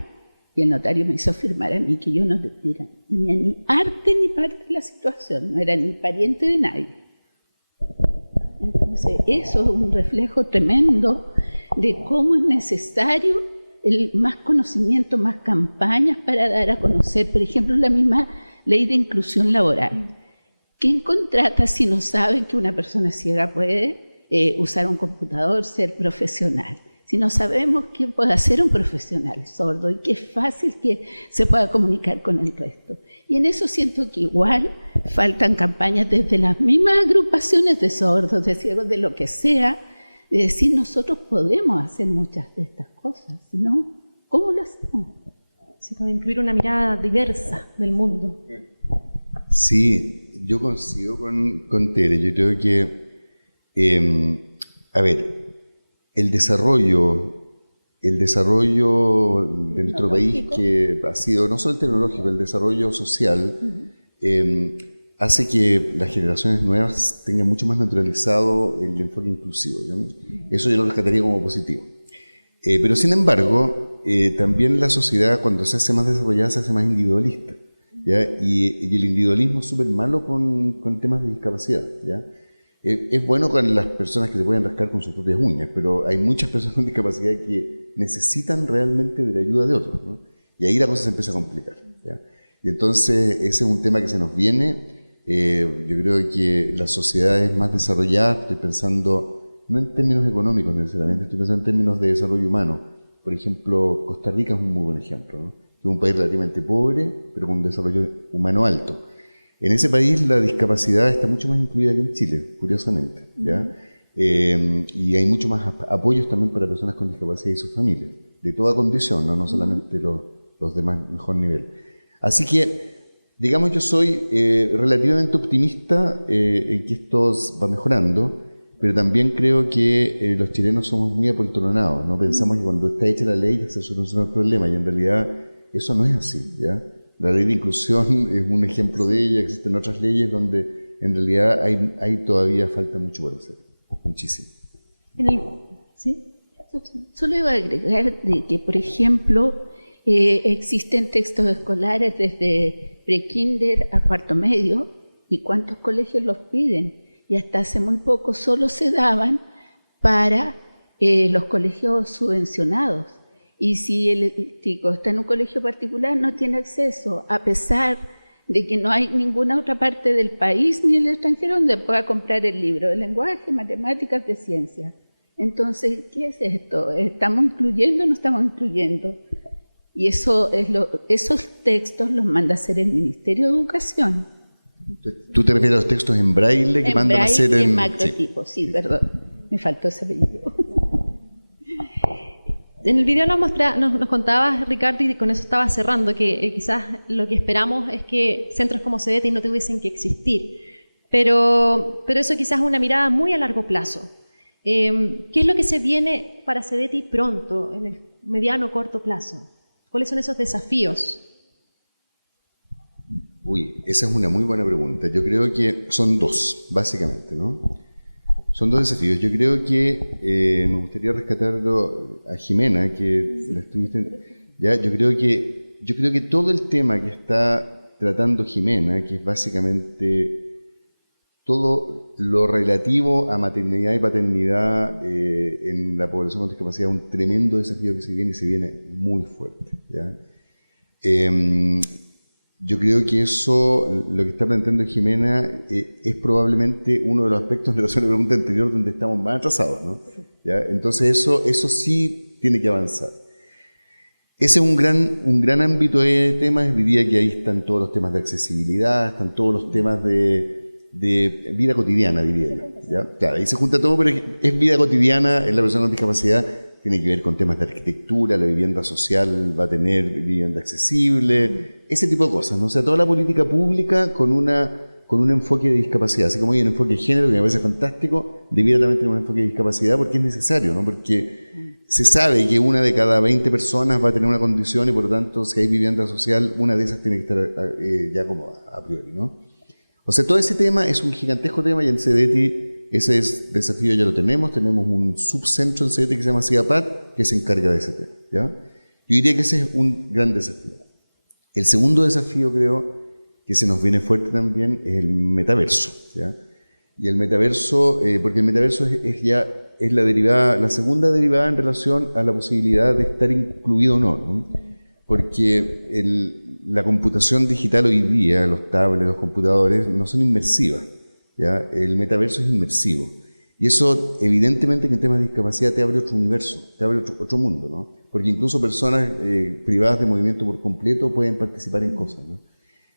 y el notario me hizo firmar a mí que yo no tenía ni arte ni parte de la situación, no era ni pariente de nadie. Entonces eso es un reflejo tremendo de cómo es necesario más conocimiento, más campañas para dar a conocer, por ejemplo, la misma ley de inclusión laboral. ¿Quién contrata si no sabe que una persona ciega puede usar un computador, ser profesional? Si no sabemos quién puede hacer un profesional sordo y que es fácil que se pueda comunicar con el resto. Y en eso siento que igual faltan campañas desde las mismas agrupaciones de sordos, de ciegos, de lo que sea, de decir nosotros podemos hacer muchas de estas cosas, ¿no? ¿Cómo lo hacemos? ¿cierto? De incluir una mirada diversa del mundo. Sí, yo coincido con Tere. Yo creo que, a ver, el desarrollo de nuestro país, que ha sido no solo el tecnológico, el desarrollo social, hace que las generaciones nuevas tengan mucho más naturalizado el enfoque inclusivo, ¿ya? Eso yo lo rescataría como positivo. Pero sin embargo, también la sociedad, cuando se hace más desarrollada, se hace más individualista, ¿ya? Y el individualismo es súper malo con temas de discapacidad, ¿ya? Es bueno con las personas que se pueden rascar con sus propias uñas, pero hay muchas personas con discapacidad que necesitan realmente de la ayuda de otros, ¿no? Y ahí la cosa se empieza a complicar, ¿ya? Y entonces ese es un tema que se nos viene. Yo creo que las sociedades más desarrolladas, estoy pensando no en términos económicos necesariamente, estoy pensando en términos de desarrollo humano. Por ejemplo, Costa Rica es un muy buen ejemplo, ¿no? Es un país relativamente pobre, pero con un desarrollo humano alto. En ese país la discapacidad está mucho más incluida que en Chile, curiosamente, ¿ya? Y hay mucho más apoyos también para personas con discapacidad y sus familias, de toda condición, no solamente los de mejor nivel. Así que, digamos, yo soy relativamente optimista en que esto va mejorando, pero también creo que los chilenos somos muy apoltronados, ¿no? Pensamos que cuando está hecha la ley ya se soluciona el problema, y en realidad eso no es así, ¿ya? La ley de inclusión es un ejemplo de ella, existen otras leyes donde en realidad hay todavía falta mucho por hacer, muchísimo. ¿Sí? Solo iba a agregar de que, por ejemplo, existen textos escolares desde prekinder a cuarto medio, y cuántos colegios los piden, y hasta hace muy poco solo se daban para los colegios subvencionados. Y si el chico está en un colegio particular, no tiene acceso, a pesar de que no hay ninguna otra parte del país ni el extranjero donde pueda comprar el libro de lenguaje, matemáticas, de ciencia. Entonces, ¿qué es esto? ¿Estamos incluyendo o no estamos incluyendo? Y eso esos textos los manda a hacer el Ministerio de Educación. ¿Tú te refieres a los textos en braille que mandan a hacer en macrotipo? Sí, perdón, me faltó ese apellido. En el video nos contabas, Ricardo, y con eso estaba cerrando, que quizás lo que esperamos es que centros como CEDETI no tuviesen que existir, pero eso quizás es una mirada muy a largo plazo. ¿Qué es lo que se viene para CEDETI pronto, en el mediano o corto plazo? ¿Cuáles son esos desafíos? Uy, esa es una muy buena pregunta. Yo creo que son dos, básicamente, ¿no? Son dos desafíos. Yo creo que me gustaría rescatarlo a Jimena, que la estuviste. Ya, yo creo que todo el tema que está tratando Jimena, que es básicamente todo lo relativo a maternidad y paternidad en la población con discapacidad, un tremendo desafío que se viene muy fuerte, ¿ya? Yo creo que eso, lo que está planteando Jimena, es probablemente uno de los aspectos en relación a la pregunta anterior donde estamos más atrasados, ¿no? ¿Ya? Entonces eso sí tiene que avanzar. Ese es un gran ámbito de temas. Diría que ahí están todos los temas de accesibilidad, están todos los temas de vida cotidiana, diría yo, ¿ya? Claro, ahí se junta todo, pero es vida cotidiana en la persona con discapacidad. Tiene que ver con temas de arquitectura, la vivienda social va a tener vivienda accesible, ese tipo de cosas, ¿no? O sea, toda la política pública con un enfoque de discapacidad, así como hay un enfoque de género que me parece fantástico, debiera también tener un enfoque de discapacidad porque es necesario, ¿no? Porque se sabe que una de cada 20 personas va a tener una condición y por lo tanto, si hay vivienda social, una de esas tiene que estar ya como a priori, ¿no? O sea, todo ese tema es un gigantesco tema y en CEDETI ese desafío ya lo tenemos un subcentro en CEDETI que se llama CIAPAT que se encarga de ese tema, ¿ya? Yo diría que ese es un gran desafío. El segundo desafío, creo, que se nos viene fuerte también es el metaverso, ¿ya? Y el metaverso, porque el metaverso es la segunda derivada en relación a la posibilidad de estar incluido o no, ¿no? Porque la computación digital hoy día, los tablets, los computadores, no son inmersivas, ¿ya? El metaverso es inmersivo. Y eso, evidentemente, que en temas de discapacidad te abre otro universo, te abre otro mundo, ¿no? Porque incluso personas privadas de movimiento por completo pueden participar en cosas, ¿no?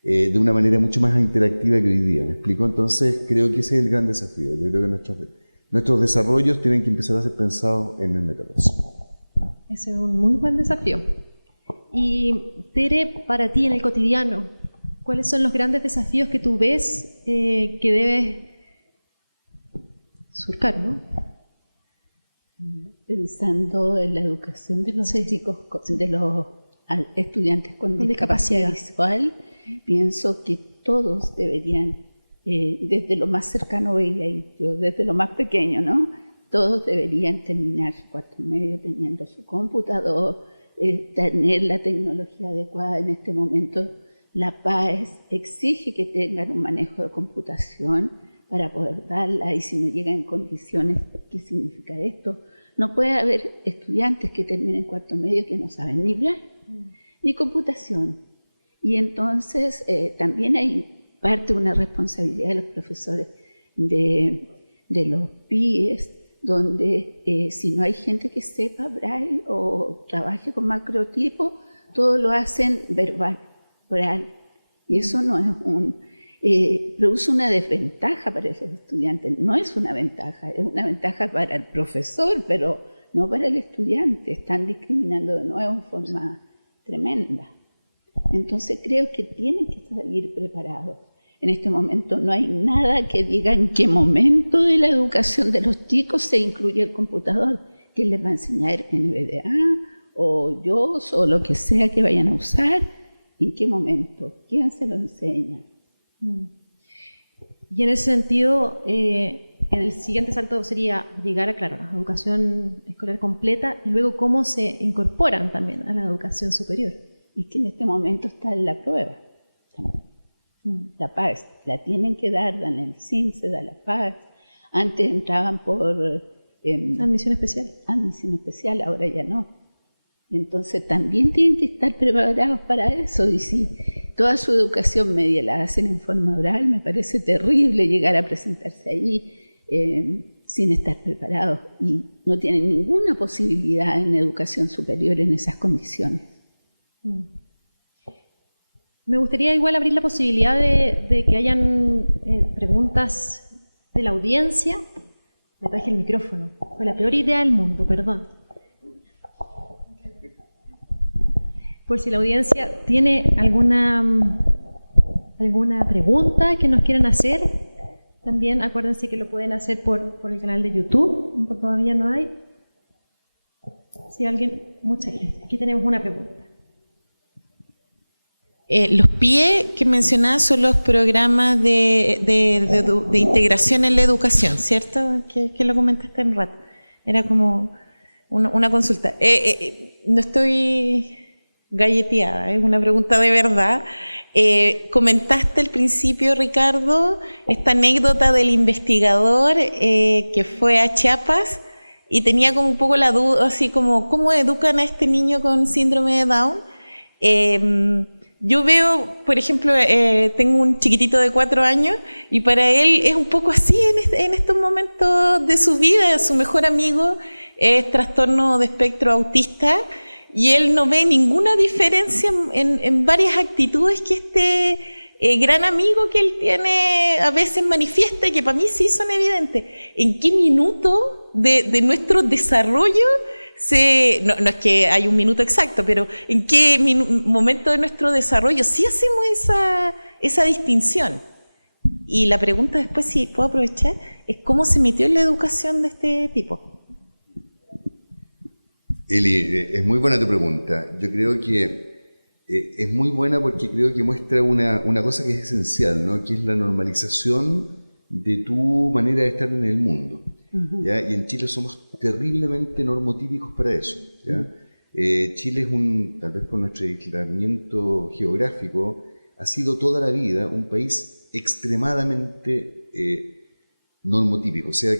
De una manera mucho más interactiva que hoy día, ¿me explico? Entonces, creo que ese es el gran desafío. Yo creo que nuestros desarrollos tienen que empezar a ser pensados en el metaverso. Ese es un muy buen desafío. Y Tere, para ti en el cotidiano, ¿cuáles son los grandes desafíos que tú ves que debes surcar, ¿no? Pensando en la educación de los chicos, de los estudiantes con discapacidad visual, pienso que todos deberían, desde lo más cercano veía yo, desde lo más pequeño, ¿no? Todos deberían terminar su cuarto medio teniendo su computador, tener la tecnología adecuada. En este momento la PAES exige que tengan un manejo de computación para poder darla, y si no llegan en condiciones, ¿qué significa esto? No puede haber estudiantes que terminen cuarto medio que no saben ni hablar, ni computación. Y entonces también hay parte de una responsabilidad de los profesores de los PIEs, donde si no hay gente que sepa braille o trabaje con macrotipo, todo lo hacen verbal, oral. Y eso no es produce una desventaja para el estudiante. No es una ventaja, es una ventaja para el profesor, pero no para el estudiante. Están discriminando de nuevo en forma tremenda. Entonces creo que tienen que salir preparados. En este momento no hay nada que diga en qué momento de la educación de los chicos se incluye el computador. ¿Quién les va a enseñar NVDA o JAWS o lo que sea que vayan a usar? ¿En qué momento? ¿Quién se lo enseña? Y en ese sentido, el siguiente salto sería llegar a, claro, la educación escolar completa y luego cómo se incorporan también a la educación superior. Y que en este momento está en la prueba. La PAES la tienen que dar, dan el SIM, se da la PAES. Antes entraban por admisión especial. Admisión especial, ahora ya no. Entonces también tienen que estar preparados para eso. Y si toda su educación media la hacen en forma oral, me parece terrible llegar a presentarse ahí sin estar preparados. Y no tienen ninguna posibilidad en educación superior en esas condiciones. Me gustaría igual abrir la posibilidad de que hayan preguntas de la audiencia. Me traje el micrófono. Fue la peor idea del mundo, perdón. Por si la audiencia tiene alguna pregunta que nos quieran hacer, también acuérdense que lo pueden hacer por el canal de YouTube, porque todavía no hay. Si alguien, muchas gracias. Aquí tenemos una pregunta. Los PIE que mencionabas son los programas de integración en la educación, ¿cierto? Que lo comentaste en un rato. Era como una consulta. No estoy galleteada, es una pregunta de verdad. Comentaste al principio, Ricardo, esta anécdota del investigador que fue a Chiapas y tenía como un poco la duda, así como, ¿cómo educan a este niño con síndrome de Down? Yo veo, por ejemplo, tengo un chiquitito de 4 años y para él es un poco así en estos momentos de su vida. Su mejor amigo es trastorno de espectro autista y él no ve ninguna diferencia en varias actitudes que este gran amigo que él tiene a veces manifiesta y que para mí sí son evidentes. ¿En qué minuto de nuestro desarrollo no es que hay un minuto exacto, pero en qué momento de nuestro desarrollo sí hacemos esa distinción? Y la pregunta después, si puedo aprovechar, es cómo se metió en la educación de este tipo. Eli, es muy buena tu pregunta. Yo creo que es muy buena porque creo que muestra una cosa que es esencial, ¿no? Que es la normalización de tu manera de estar en el mundo. ¿Ya? Y en Chile somos terriblemente normotípicos para eso, ¿ya? Chile es tal vez por nuestro aislamiento geográfico, ha sido toda la vida un país extremadamente normotípico, o sea,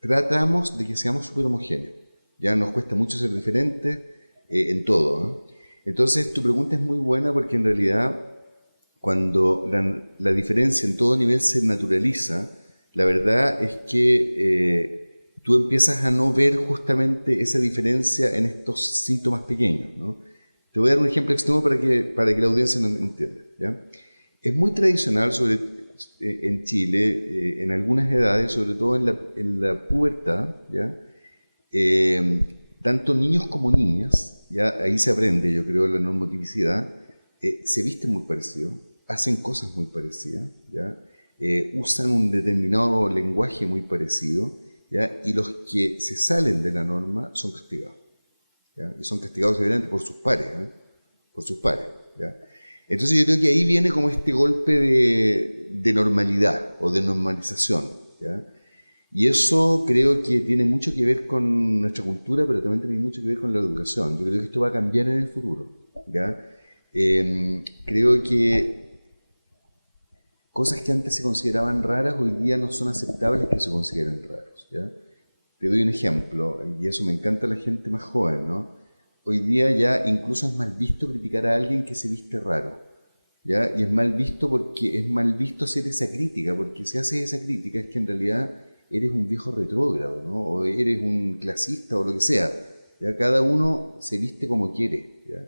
tratamos de que seamos súper homogéneos, ya nos cuesta mucho ser diferentes en todo, ¿no? Entonces tu pregunta es muy buena porque en realidad cuando la diferencia en todo nivel se naturaliza, la verdad es que tú empiezas a no ver justamente esa diferencia en estos síntomas pequeños, ¿no? Te voy a dar un ejemplo extremo para que la audiencia no me entienda, ¿ya? Es muy tradicional en Chile, en algunas edades, sobre todo en la pubertad, ¿ya? Tanto niños como niñas ya ahí se aprende, yo creo, la normotipicidad, se visten muy parecido, hacen cosas muy parecidas, ¿ya? Usan un determinado lenguaje muy parecido, ¿ya? Y los que se salen de la norma son castigados, ¿ya? Y son castigados severamente por sus pares, por sus pares, ¿ya? Entonces yo creo que ahí viene como este golpe de normalidad o de normalización, ¿ya? Y eso creo que tiene mucho que ver con nuestra cultura, pero también tiene mucho que ver con la educación. Yo creo que esto va a cambiar en el futuro, ¿ya? Creo que cosas que antes se consideraban raras, hoy día no son aceptables que se consideren raros, ¿ya? Te doy un ejemplo, y eso me encanta a la gente más joven, ¿no? Hoy día ya incluso es mal visto criticar a alguien que se viste raro, ¿ya? Y es mal visto porque es mal visto hacer esa crítica, porque si haces esa crítica es que en realidad eres un viejo retrógrado, ¿no? O eres un clasista o lo que sea, ¿ya? Cada uno se viste como quiere, ¿ya?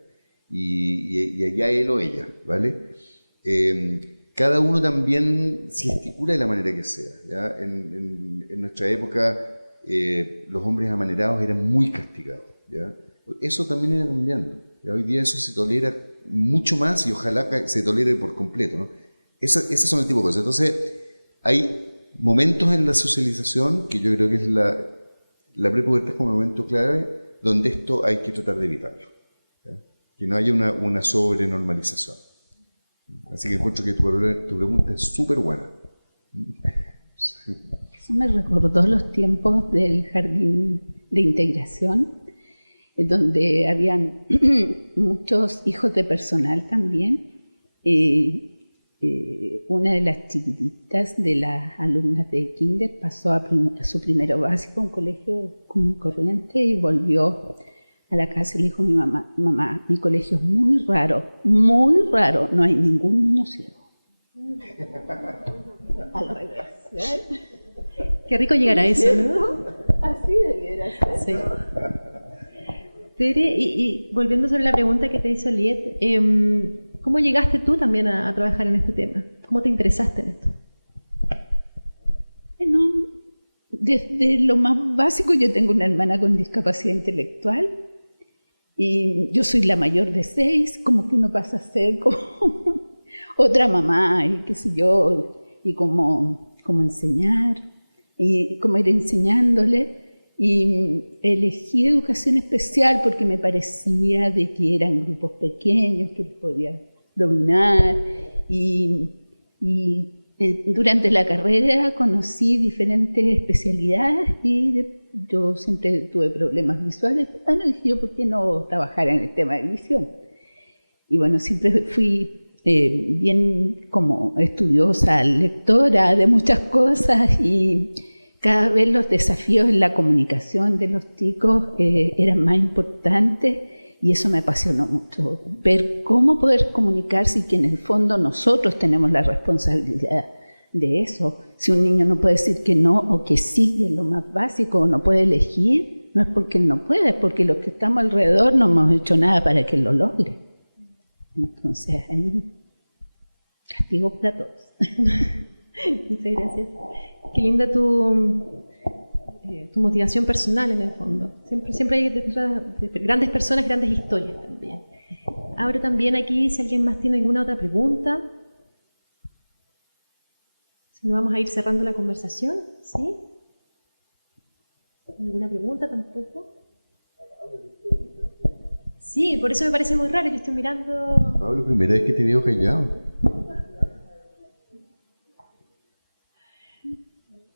Y allá él o ella, ¿vale? Cada uno también se gesticula de la manera que sea, ¿ya? En nuestra época los hombres amanerados eran muy castigados, ¿ya? Eso también era cambiando, ¿ya? Hoy día eso se tolera mucho más y ojalá se tolere por completo, ¿no? Esas son el tipo de cosas. Entonces hay momentos en la socialización que yo creo que es la prepubertad como un momento clave donde esto hay que tratar de evitarlo, ¿ya? Que no haya una sobrenormalización. Así que encuentro que tu pregunta es súper buena. Eso me recordó los tiempos del jardín de integración, donde habían muchos hijos de personal también. Una de las chiquititas de las alumnas de kinder pasó a su primero básico, un colegio común y corriente, y volvió a la casa y le dijo a mi mamá, mi colegio es muy raro, no hay ningún niño ciego. Al revés, ¿verdad? Qué rico llegar a eso, ¿no? Así debiera ser. Sí. Tere, y volviendo sobre la pregunta que te hizo Liet, ¿cómo llegaste tú también a trabajar en este tema? ¿Cómo te interesaste en esto? Bueno, desde lo más básico, yo tengo una hermana con discapacidad intelectual y yo soy la mayor de 6, como que uno pasa a ser como otra mamá y qué sé yo, y cómo enseñar, y cómo ir enseñándole. Y elegí educación especial porque me parecía de que eran grupos pequeños que los podía dominar. Y durante la carrera conocí diferentes especialidades y yo siempre tuve problemas visuales. Bueno, dije yo, ¿por qué no trabajar en el tema de visión? Y bueno, siempre fui bien como estudiosa, lectora de muchas cosas y cada vez los desafíos en la comunicación de los chicos eran más importantes y eso me apasionó mucho. Ver cómo poder comunicarse y que en el fondo nosotros tenemos la responsabilidad de eso. Si un niño no puede decir que no o que sí en lo más básico o no puede elegir, no es porque él no puede, es porque los que estamos alrededor no hemos hecho nada para que él lo logre. Entonces ahí castigo para todos. Muchas gracias. Qué linda tu motivación personal en el fondo. Siempre hay detrás de grandes personas, grandes historias también. Ahora también aquí, si alguien más tiene alguna otra pregunta, si no vamos a ir cerrando la conversación, ¿sí? ¿Alguna pregunta tampoco? Sí, por eso me parece muy raro, yo estoy mirando... Pablo, primera vez que te veo callado.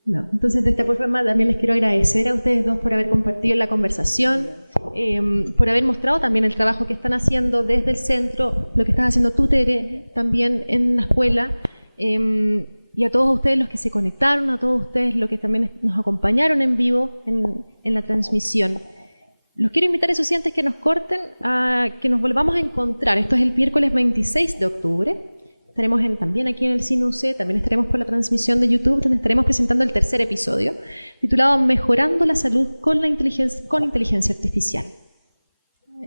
No, entonces de esta forma también les quiero agradecer a ustedes dos por haber compartido la conversación, por haber mostrado también el trabajo que están haciendo desde el centro, lo que estás haciendo tú, Tere, también en la escuela, y a todos ustedes los que se conectaron, a todos ustedes los que también nos acompañaron en vivo en la transmisión. Los quiero invitar, eso sí, antes que nos corten, a que nos volvamos a encontrar. Esto es el miércoles 26 de octubre. Estaremos también aquí en el Cine UC, también estaremos por la transmisión de YouTube, donde estaremos presentando el tercer episodio, titulado Mejorando la salud con inteligencia artificial.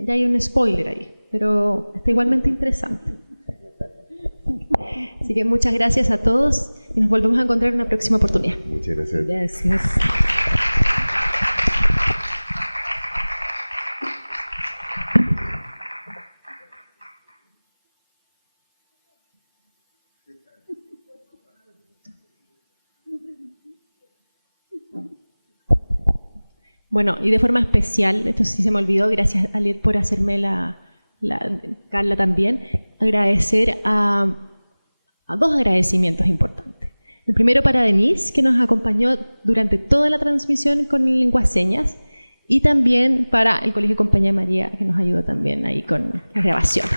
Ya hay un spoiler ahí, pero está igualmente interesante. Así que muchas gracias a todos y nos volvemos a encontrar en una próxima oportunidad. Muchas gracias. Gracias. Bueno, y de forma especial, esto sí se me olvidó, gracias Aliet por hacerme Carla también, agradecer a dos agradecimientos importantes. El primero para Denise, que nos acompañó durante toda la transmisión con lenguas señas, y también para el Colegio Compañía de María, que nos ayudó también ahí con la grabación.